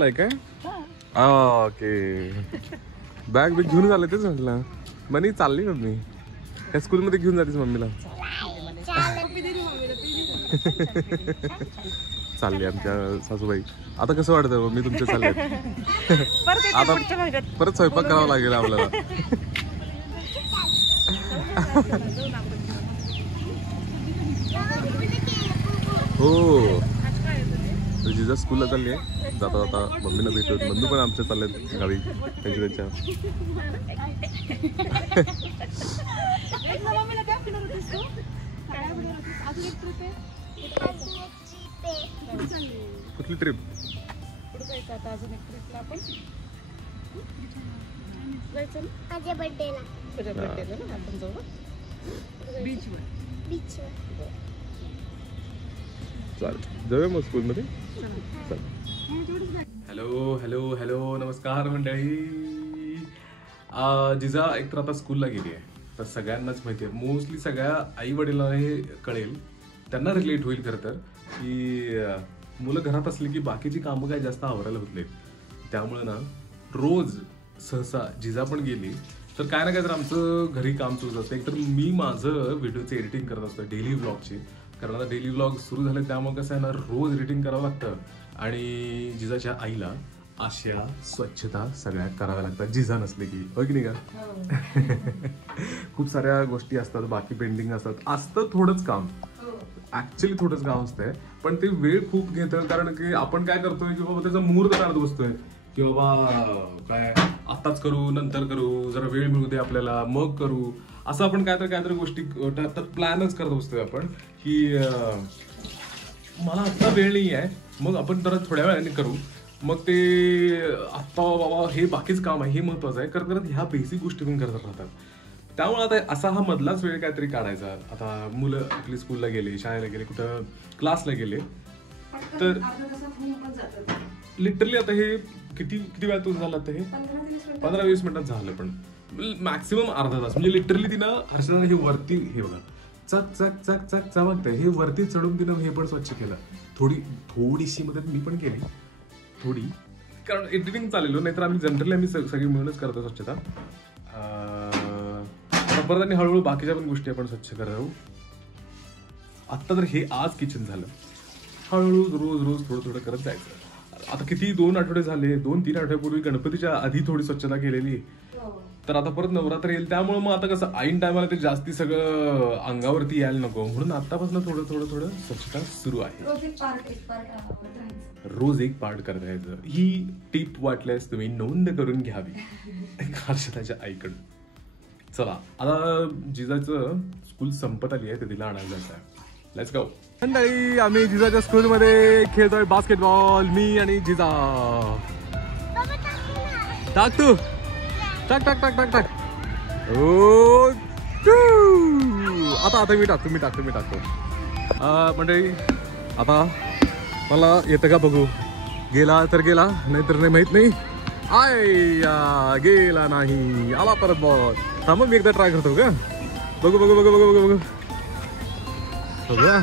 काय okay bag big घेऊन झाले तेच म्हटलं मनी चालली मम्मी त्या स्कूलमध्ये घेऊन जातेस मम्मीला चालली आमच्या सासूबाई आता कसं वाटतं मम्मी तुमच्या चालले आता परत स्वयंपाक करावा लागेल आपल्याला हो जिजा स्कूलला चालली आहे जाता जाता मम्मीला भेटत मम्मी पण आमच्या चालल्यात गावी त्यांच्या कुठली ट्रिप चालेल जाऊया मग स्कूलमध्ये हॅलो हॅलो हॅलो नमस्कार मंडळी जिजा एकतर आता स्कूलला गेली आहे तर सगळ्यांनाच माहिती आहे मोस्टली सगळ्या आई वडिलांना हे कळेल त्यांना रिलेट होईल खरं तर की मुलं घरात असली की बाकीची कामं काय जास्त आवरायला होत नाहीत त्यामुळे ना रोज सहसा जिजा पण गेली तर काय ना काय तर आमचं घरी काम सुरू असतं एकतर मी माझं व्हिडिओचे एडिटिंग करत असतो डेली व्लॉगची कारण आता डेली व्लॉग सुरू झाले त्यामुळे कसं आहे ना रोज एडिटिंग करावं लागतं आणि जिजाच्या आईला अशा स्वच्छता सगळ्या कराव्या लागतात जिजा नसले की हो की नाही का खूप साऱ्या गोष्टी असतात बाकी पेंडिंग असतं थोडंच काम ऍक्च्युली थोडंच काम असतंय पण ते वेळ खूप घेतं कारण की आपण काय करतोय की बाबा त्याचा मुहूर्त काढत बसतोय की बाबा काय आताच करू नंतर करू जरा वेळ मिळू दे आपल्याला मग करू असं आपण काहीतरी गोष्टी प्लॅनच करत बसतोय आपण की मला आत्ता वेळ नाही आहे मग आपण जरा थोड्या वेळाने करू मग ते आत्ता बाबा हे बाकीच काम आहे हे महत्वाचं आहे करत ह्या बेसिक गोष्टी पण करत राहतात त्यामुळे आता असा हा मधलाच वेळ काहीतरी काढायचा आता मुलं आपली स्कूलला गेले शाळेला गेले कुठं क्लासला गेले तर लिटरली आता हे किती वेळा तुझं झालं आता हे 15-20 मिनिटात झालं पण मॅक्सिमम अर्धा तास म्हणजे लिटरली तिनं हर्षदाने हे वरती हे बघा चक चक चक चक चमकतंय हे वरती चढून तिनं हे पण स्वच्छ केलं थोडीशी मदत मी पण केली थोडी कारण एडिटिंग चाललेलो नाहीतर आम्ही सगळी मिळूनच करतो स्वच्छता परत आणि हळूहळू बाकीच्या पण गोष्टी आपण स्वच्छ करत राहू आत्ता तर हे आज किचन झालं हळूहळू रोज थोडं करत जायचं आता किती 2 आठवडे झाले 2-3 आठवड्यापूर्वी गणपतीच्या आधी थोडी स्वच्छता केलेली तर आता परत नवरात्र येईल त्यामुळे मग आता कसं ऐन टायमाला ते जास्ती सगळं अंगावरती यायला नको म्हणून आतापासून थोडं स्वच्छता सुरू आहे रोज एक पार्ट करता यायचं ही टीप वाटल्यास तुम्ही नोंद करून घ्यावी हर्षदाच्या आईकडून चला आता जिजाचं स्कूल संपत आली आहे ते तिला आणायला जायचं आहे लेट्स गो मंडळी आम्ही जिजाच्या स्कूल मध्ये खेळतोय बास्केटबॉल मी आणि जिजा टाक तू टाक टाक टाक टाक टाक ओ आता मी टाकतो मंडळी आता मला येतं का बघू गेला तर गेला नाहीतर नाही माहित नाही आय गेला नाही आला परत बॉल थांब मी एकदा ट्राय करतो का बघू बघूया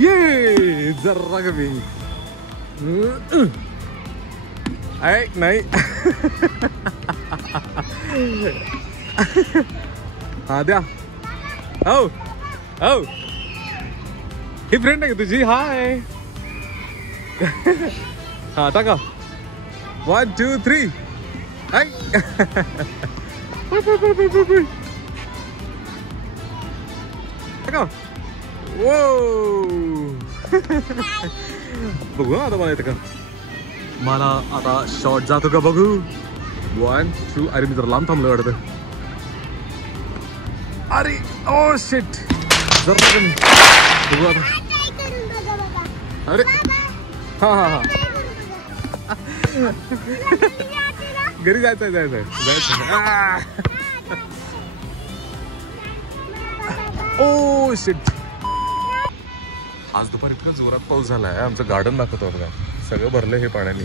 ये जरा कमी नाही हा द्या हो ही फ्रेंड आहे तुझी हाय हा टाका 1 2 3 टाका बघू आता मला येतं का मला आता शॉट जातो का बघू 1 2 अरे मी जरा लांब थांबलो वाटतं अरे ओ शिट जरा बघू आता अरे हा घरी जायचंय ओ शिट आज दुपारी इतका जोरात पाऊस झालाय आमचं गार्डन दाखवतो बघा सगळं भरलं हे पाण्याने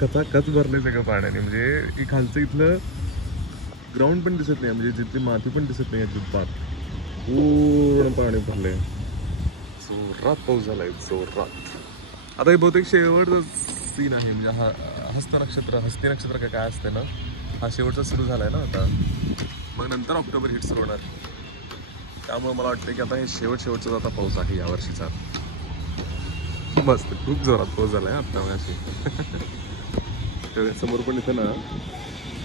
कच भरलंय सगळं पाण्याने म्हणजे खालचं इथलं ग्राउंड पण दिसत नाही म्हणजे जिथली माती पण दिसत नाही अजिबात पूर्ण पाणी भरलंय जोरात पाऊस झालाय जोरात आता हे बहुतेक शेवटचं सीन आहे, म्हणजे हा हस्ती नक्षत्र काय असते ना, हा शेवटचा सुरू झालाय ना आता. मग नंतर ऑक्टोबर हिट सुरू होणार. त्यामुळे मला वाटतं की आता हे शेवटचा आता पाऊस आहे यावर्षीचा. मस्त खूप जोरात पाऊस झालाय आता अशी. समोर पण इथं ना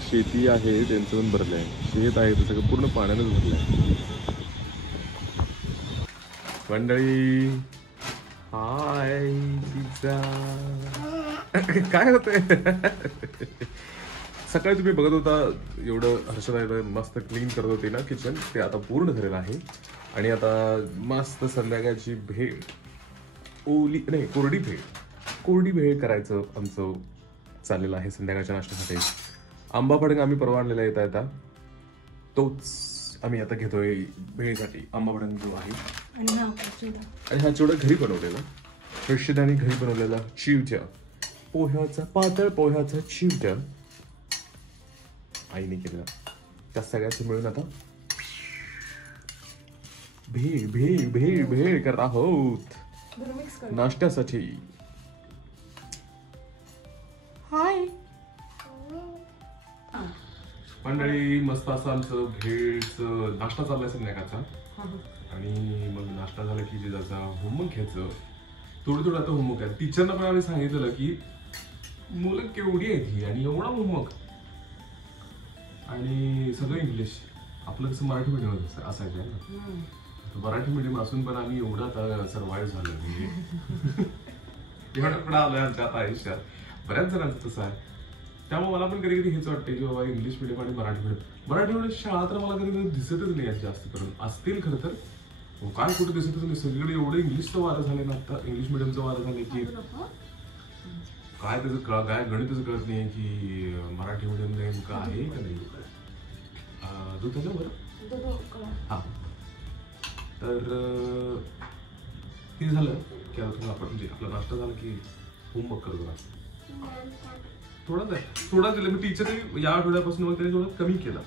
शेती आहे, त्यांचं पण भरलंय. शेत आहे ते सगळं पूर्ण पाण्यानेच भरलंय. मंडळी हाय पिझ्झा काय होतंय. सकाळी तुम्ही बघत होता एवढं हर्षदा मस्त क्लीन करत होती ना किचन, ते आता पूर्ण झालेलं आहे. आणि आता मस्त संध्याकाळची भेळ, कोरडी भेळ करायचं आमचं चाललेलं आहे संध्याकाळच्या नाश्त्यासाठी. आंबा फडंग आम्ही परवा आणलेला येता तोच आम्ही आता घेतोय भेळीसाठी. आंबा फडंग जो आहे आणि हा चिवडा घरी बनवलेला, हर्षदाने घरी बनवलेला चिवडा, पातळ पोह्याचा चिवडा आईने केलेला. त्या सगळ्याचं मिळून आता भेळ भेळ भेळ भेळ करत आहोत नाश्त्यासाठी. हाय मंडळी, मस्त असं आमचं भेळचं नाश्ता चाललाय संध्याकाळचा. आणि मग नाश्ता झाला की जे जायचा होमवर्क घ्यायचं. थोडं आता होमवर्क आहे. टीचरना पण आम्ही सांगितलं की मुलं केवढी आहेत ही आणि एवढा होमवर्क आणि सगळं इंग्लिश. आपलं कसं मराठी मीडियम असायचं आहे ना, मराठी मीडियम असून पण आम्ही एवढा आता सर्वाईव्ह झालो म्हणजे एवढं पुढे आलोय आमच्या आता आयुष्यात. बऱ्याच जणांचं तसं आहे. त्यामुळे मला पण कधी कधी हेच वाटतं की बाबा इंग्लिश मिडियम आणि मराठी मिडियम शाळा तर मला कधी दिसतच नाही जास्त करून. असतील खरं तर, काय कुठे दिसतच नाही. सगळीकडे एवढं इंग्लिशचं वारं झालंय ना आता, इंग्लिश मिडियमचं वारं झालंय की काय त्याचं काय गणितच कळत नाही की मराठी मिडियम नेमकं आहे का नाही. दूध आहे बरं हा. तर हे झालं की आता आपण म्हणजे आपला नाश्ता झाला की होमवर्क करतो. थोडा दिलं मी टीचरने या आठवड्यापासून मग त्याने थोडं कमी केला.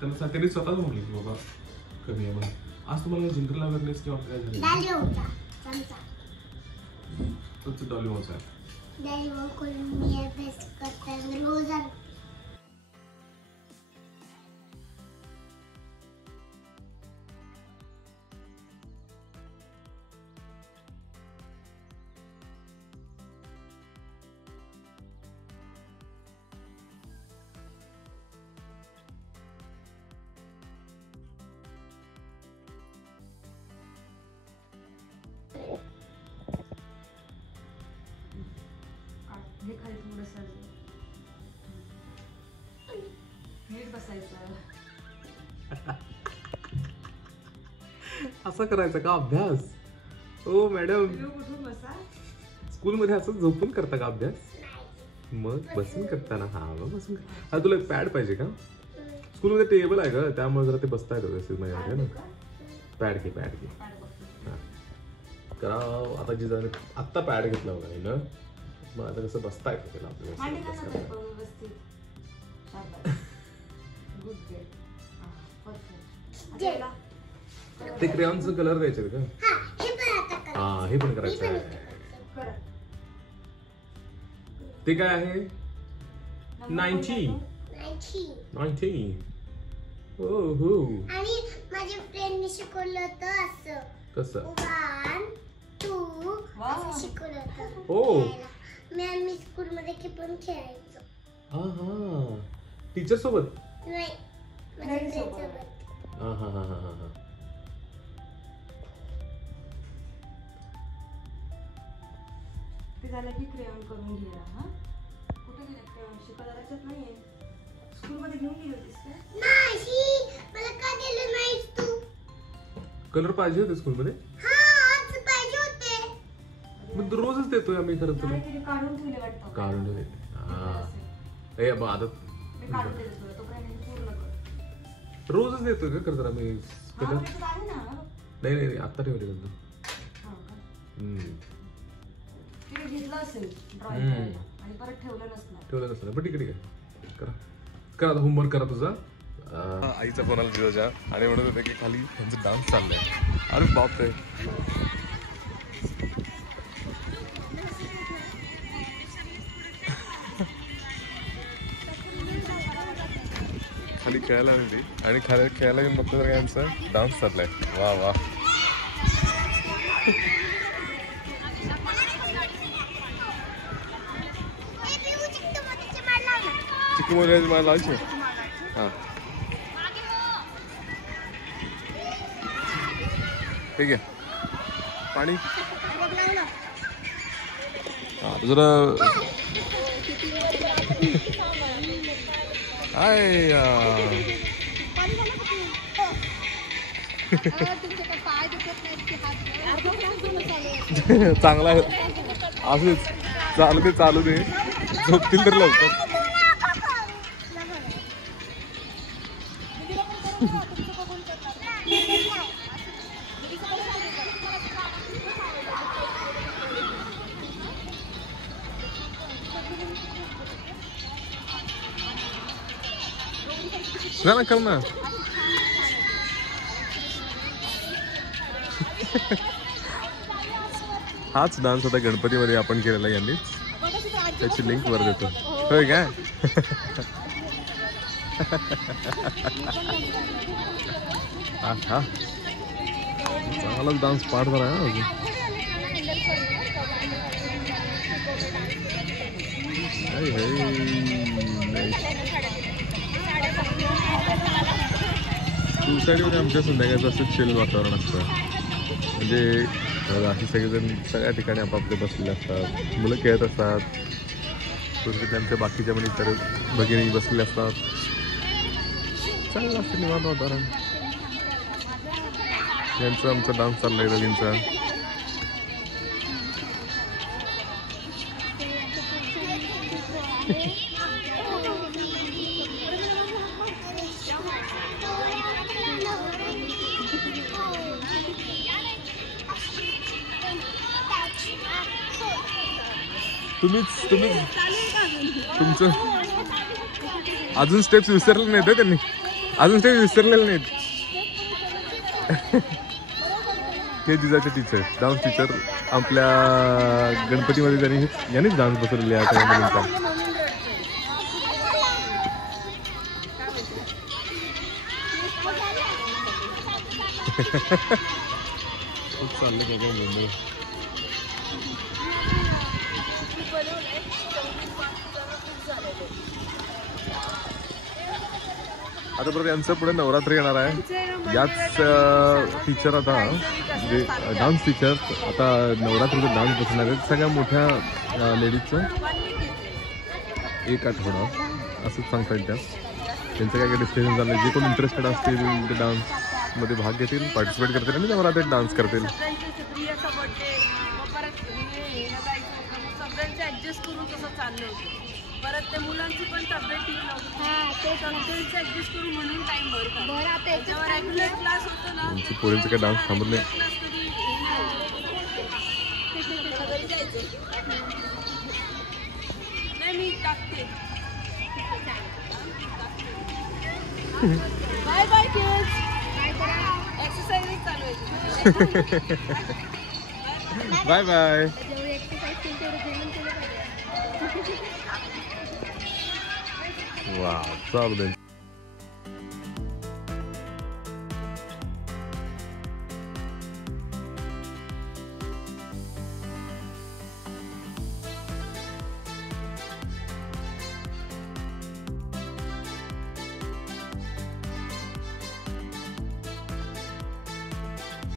त्यांनी स्वतःच म्हटलं की बाबा कमी आहे म्हणून. आज तुम्हाला जनरल अवेअरनेस किंवा काय झालं डॉली होता हे खाली थोडंसं नीट बसायचं. असा करायचा का अभ्यास? ओ मॅडम, कुठून बसा? स्कूल मध्ये असं झोपून करता का अभ्यास? मग बसून करताना. हा मग बसून. हा तुला एक पॅड पाहिजे का? स्कूल मध्ये टेबल आहे का, त्यामुळे जरा ते बसता येतं व्यवस्थित माझ्याकडे ना. पॅड घे करा. आता जी जाणे आत्ता पॅड घेतला बघा ना, मग आता कसं बसता येतं त्याला आपल्याला. ते क्रेयॉनचा कलर द्यायचे का? हा हे पण करायचं आहे. ते काय आहे? 90. हो हो. आणि माझ्या फ्रेंडने शिकवलं होतं असं. कसं? 1 2 असं शिकवलं होतं. हो. मी स्कूल मध्ये पण खेळायचो. हा टीचर सोबत नाही, माझ्या फ्रेंड सोबत. हा. ते झालं की क्रेयॉन करून घ्या. हा कुठे गेला क्रेयॉन? शिकवल्याच्यात नाहीये. स्कूल मध्ये घेऊन गेली होतीस का? नाही, मला का दिलं नाहीस तू? कलर पाहिजे होते स्कूल मध्ये? हा आज पाहिजे होते. मग रोजच देतोय आम्ही खरं तर. काढून ठेवले वाटतं. काढून ठेवले. हा ए बा आता मी काढून देतो तुला, तो काय पूर्ण कर. रोजच देतोय का खरं तर आम्ही कलर? आहे ना. नाही आता ठेवले नंतर. तिने घेतलं असेल ड्रॉइंग आणि परत ठेवलं नसणार. पण ठीक आहे. करा आता होमवर्क करा तुझा. आईचा फोन आला तुझ्या आणि म्हणत होते की खाली त्यांचा डान्स चाललाय. अरे बापरे. खेळायला आलेली आणि खेळायला घेऊन बघतो तर यांचा डान्स चाललाय. वा वा. चिक्की मोरे मला लावायची. हां ठीक आहे. पाणी हां जरा आय चांगला आहे. असंच चालू दे झोपतील तर लवकर. ना कर ना. हाच डान्स आता गणपतीमध्ये आपण केलेला यांनीच. त्याची लिंक वर देतो. होय काय. हा चांगलाच डान्स पाठ झाला आहे अजून. सुसाईडमध्ये आमच्या संध्याकाळचं असं चिल वातावरण असतं. म्हणजे असे सगळेजण सगळ्या ठिकाणी आपापले बसलेले असतात. मुलं खेळत असतात. त्यांच्या बाकीच्या पण इतर भगिनी बसलेले असतात. चांगलं असतं निवांत वातावरण. यांचा आमचा डान्स चाललाय दोघींचा. तुमचं अजून स्टेप्स विसरले नाहीत त्यांनी. अजून स्टेप्स विसरलेले नाहीत. हे जिजाचे टीचर डान्स टीचर आपल्या गणपतीमध्ये त्यांनी यांनीच डान्स बसवलेले आहे त्या मुलींचा. खूप चाललं काय काय मुंबई. आता बरोबर यांचं पुढे नवरात्री येणार आहे. याच टीचर आता म्हणजे डान्स टीचर आता नवरात्रीचा डान्स बसणार आहेत. सगळ्या मोठ्या लेडीजचं एक आठवडा असंच सांगता येईल. त्यांचं काय काय डिस्कशन झालं. जे कोण इंटरेस्टेड असतील ते डान्समध्ये भाग घेतील, पार्टिसिपेट करतील आणि नवरात्रीत डान्स करतील. ऍडजस्ट करून कसं चाललं होतं. परत त्या मुलांची पण तब्येत ठीक नव्हती. ते ऍडजस्ट करून म्हणून टाइम भर त्याच्यावर रेग्युलर क्लास होतो ना. पोरींचं काय डान्स थांबले. नाही मी टाकते. Bye by Keats. एक्सरसाइज चालू आहे. Bye bye. वा चालू दे.